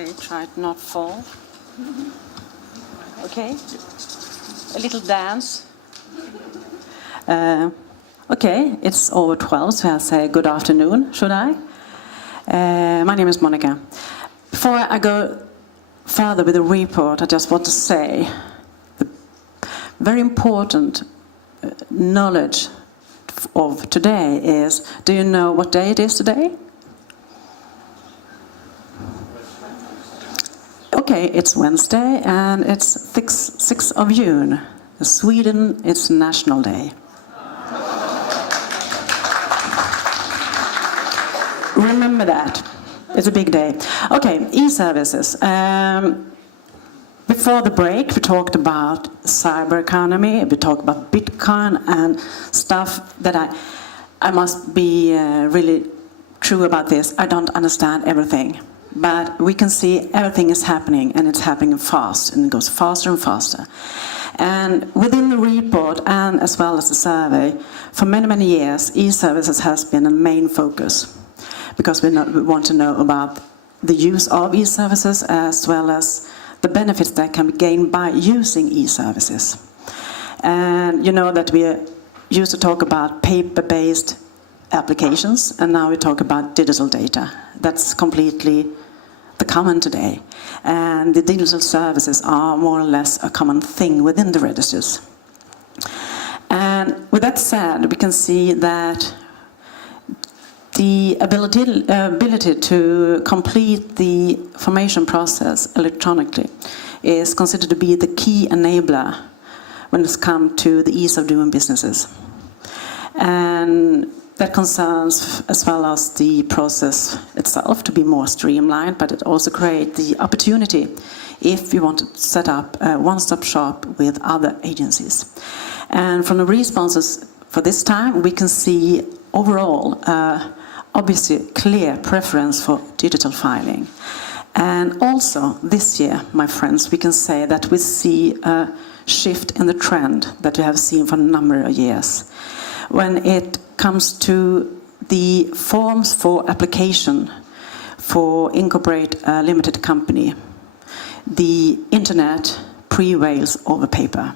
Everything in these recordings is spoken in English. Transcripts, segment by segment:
Okay, try to not fall. Okay, a little dance. Okay, it's over 12, so I'll say good afternoon, should I? My name is Monica. Before I go further with the report, I just want to say the very important knowledge of today is, do you know what day it is today? Okay, it's Wednesday and it's 6th of June. In Sweden, it's National Day. Remember that. It's a big day. Okay, e-services. Before the break, we talked about cyber economy, we talked about Bitcoin and stuff that I must be really true about this. I don't understand everything. But we can see everything is happening, and it's happening fast, and it goes faster and faster. And within the report, and as well as the survey, for many, many years, e-services has been a main focus, because we want to know about the use of e-services, as well as the benefits that can be gained by using e-services. And you know that we used to talk about paper-based applications, and now we talk about digital data. That's completely the common today. And the digital services are more or less a common thing within the registers. And with that said, we can see that the ability to complete the formation process electronically is considered to be the key enabler when it's come to the ease of doing businesses. And that concerns as well as the process itself to be more streamlined, but it also creates the opportunity if you want to set up a one-stop shop with other agencies. And from the responses for this time, we can see overall obviously clear preference for digital filing. And also this year, my friends, we can say that we see a shift in the trend that we have seen for a number of years. When it comes to the forms for application for incorporate a limited company, the internet prevails over paper.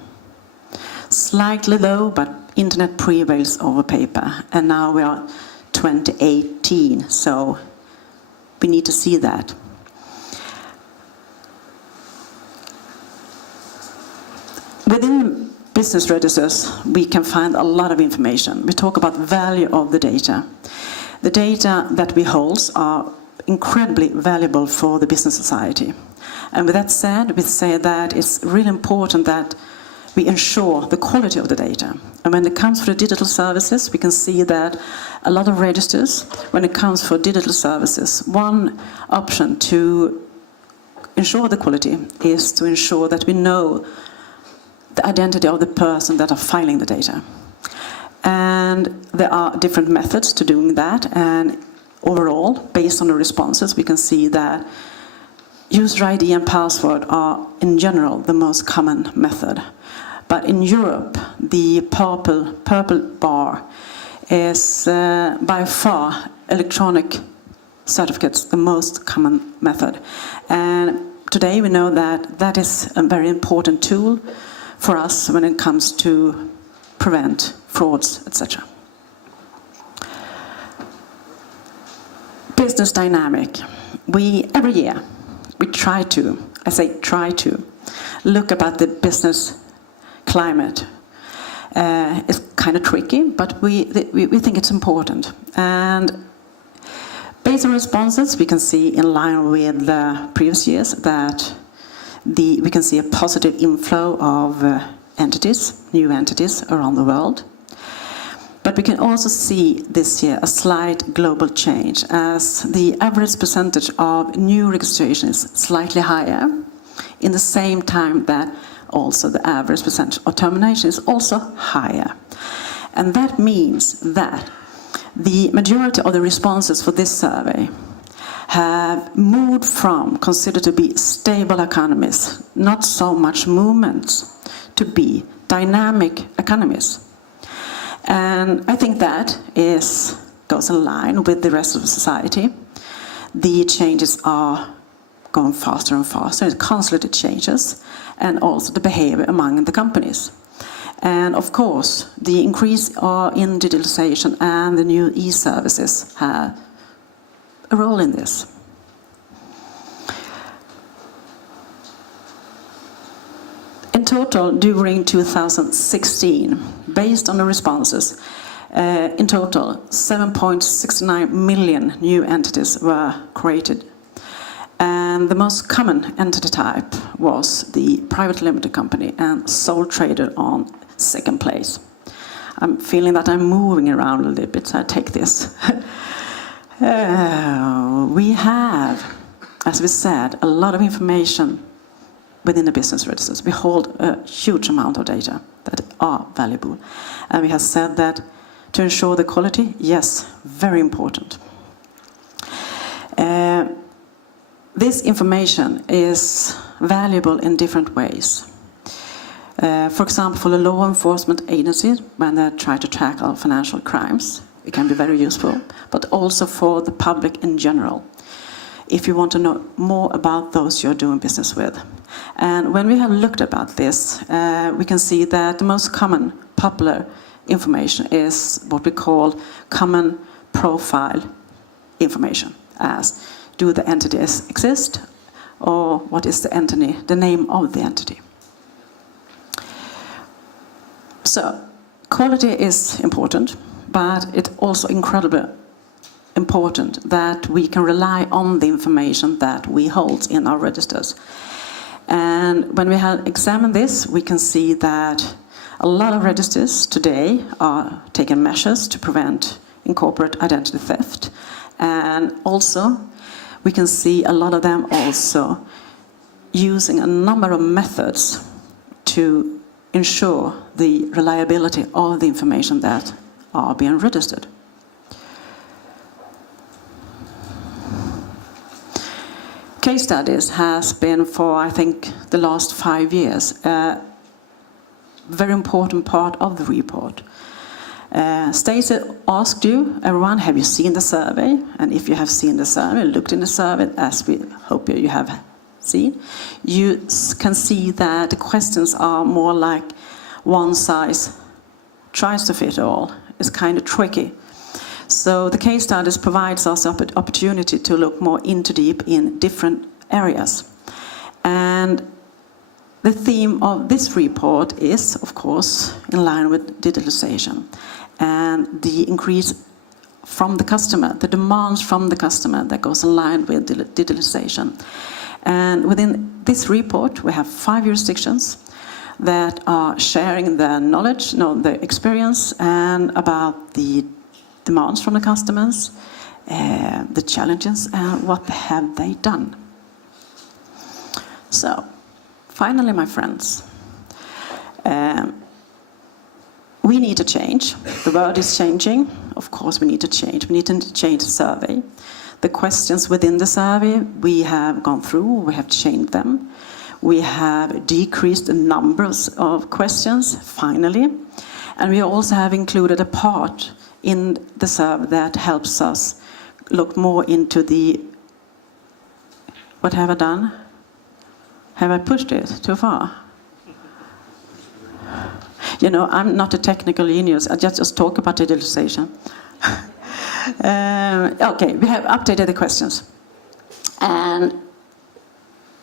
Slightly low, but internet prevails over paper. And now we are 2018, so we need to see that. Within business registers, we can find a lot of information. We talk about the value of the data. The data that we hold are incredibly valuable for the business society. And with that said, we say that it's really important that we ensure the quality of the data. And when it comes to the digital services, we can see that a lot of registers, when it comes for digital services, one option to ensure the quality is to ensure that we know the identity of the person that are filing the data. And there are different methods to doing that, and overall, based on the responses, we can see that user ID and password are, in general, the most common method. But in Europe, the purple bar is by far electronic certificates, the most common method. And today we know that that is a very important tool for us when it comes to prevent frauds, etc. Business dynamic. Every year, we try to look about the business climate. It's kind of tricky, but we think it's important. And based on responses, we can see in line with the previous years that we can see a positive inflow of new entities around the world. But we can also see this year a slight global change, as the average percentage of new registration is slightly higher, in the same time that also the average percentage of termination is also higher. And that means that the majority of the responses for this survey have moved from considered to be stable economies, not so much movements, to be dynamic economies. And I think that goes in line with the rest of society. The changes are going faster and faster. It constantly changes, and also the behavior among the companies. And of course, the increase in digitalization and the new e-services have a role in this. In total, during 2016, based on the responses, in total, 7.69 million new entities were created. And the most common entity type was the private limited company and sole trader on second place. I'm feeling that I'm moving around a little bit, so I take this. We have, as we said, a lot of information within the business registers. We hold a huge amount of data that are valuable. And we have said that to ensure the quality, yes, very important. This information is valuable in different ways. For example, for the law enforcement agencies, when they try to tackle financial crimes, it can be very useful, but also for the public in general, if you want to know more about those you're doing business with. And when we have looked about this, we can see that the most common popular information is what we call common profile information, as do the entities exist, or what is the entity, the name of the entity. So, quality is important, but it's also incredibly important that we can rely on the information that we hold in our registers. And when we have examined this, we can see that a lot of registers today are taking measures to prevent corporate identity theft. And also, we can see a lot of them also using a number of methods to ensure the reliability of the information that are being registered. Case studies has been for, I think, the last 5 years, a very important part of the report. Stacey asked you, everyone, have you seen the survey? And if you have seen the survey, looked in the survey, as we hope you have seen, you can see that the questions are more like one size tries to fit all. It's kind of tricky. So the case studies provides us an opportunity to look more into deep in different areas. And the theme of this report is, of course, in line with digitalization and the increase from the customer, the demands from the customer that goes in line with digitalization. And within this report, we have 5 jurisdictions that are sharing their knowledge, their experience, and about the demands from the customers, the challenges, and what have they done. So, finally, my friends, we need to change. The world is changing. Of course, we need to change. We need to change the survey. The questions within the survey, we have gone through, we have changed them. We have decreased the numbers of questions, finally. And we also have included a part in the survey that helps us look more into the... What have I done? Have I pushed it too far? You know, I'm not a technical genius. I just talk about digitalization. Okay, we have updated the questions. And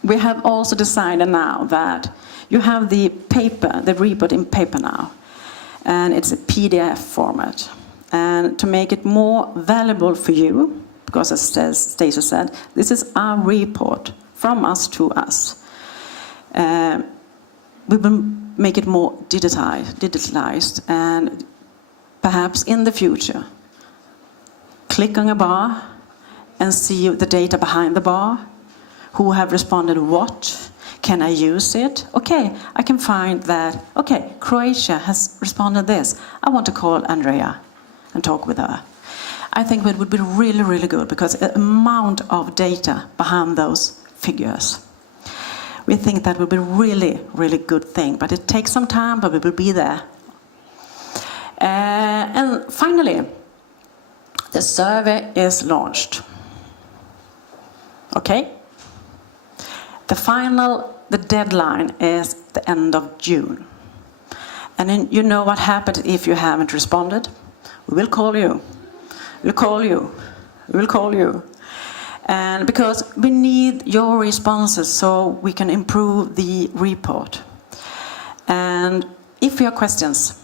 we have also decided now that you have the paper, the report in paper now. And it's a PDF format. And to make it more valuable for you, because as Stacey said, this is our report from us to us. We will make it more digitalized, and perhaps in the future, click on a bar and see the data behind the bar, who have responded what, can I use it? Okay, I can find that, okay, Croatia has responded this. I want to call Andrea and talk with her. I think it would be really, really good, because the amount of data behind those figures. We think that would be really, really good thing, but it takes some time, but we will be there. And finally, the survey is launched. Okay? The deadline is the end of June. And then you know what happens if you haven't responded? We will call you. We'll call you. We'll call you. And because we need your responses so we can improve the report. And if you have questions,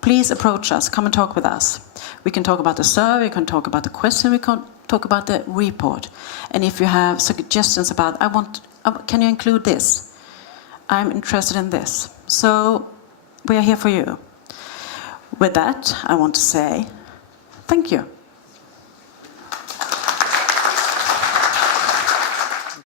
please approach us, come and talk with us. We can talk about the survey, we can talk about the question, we can talk about the report. And if you have suggestions about, can you include this? I'm interested in this. So we are here for you. With that, I want to say thank you.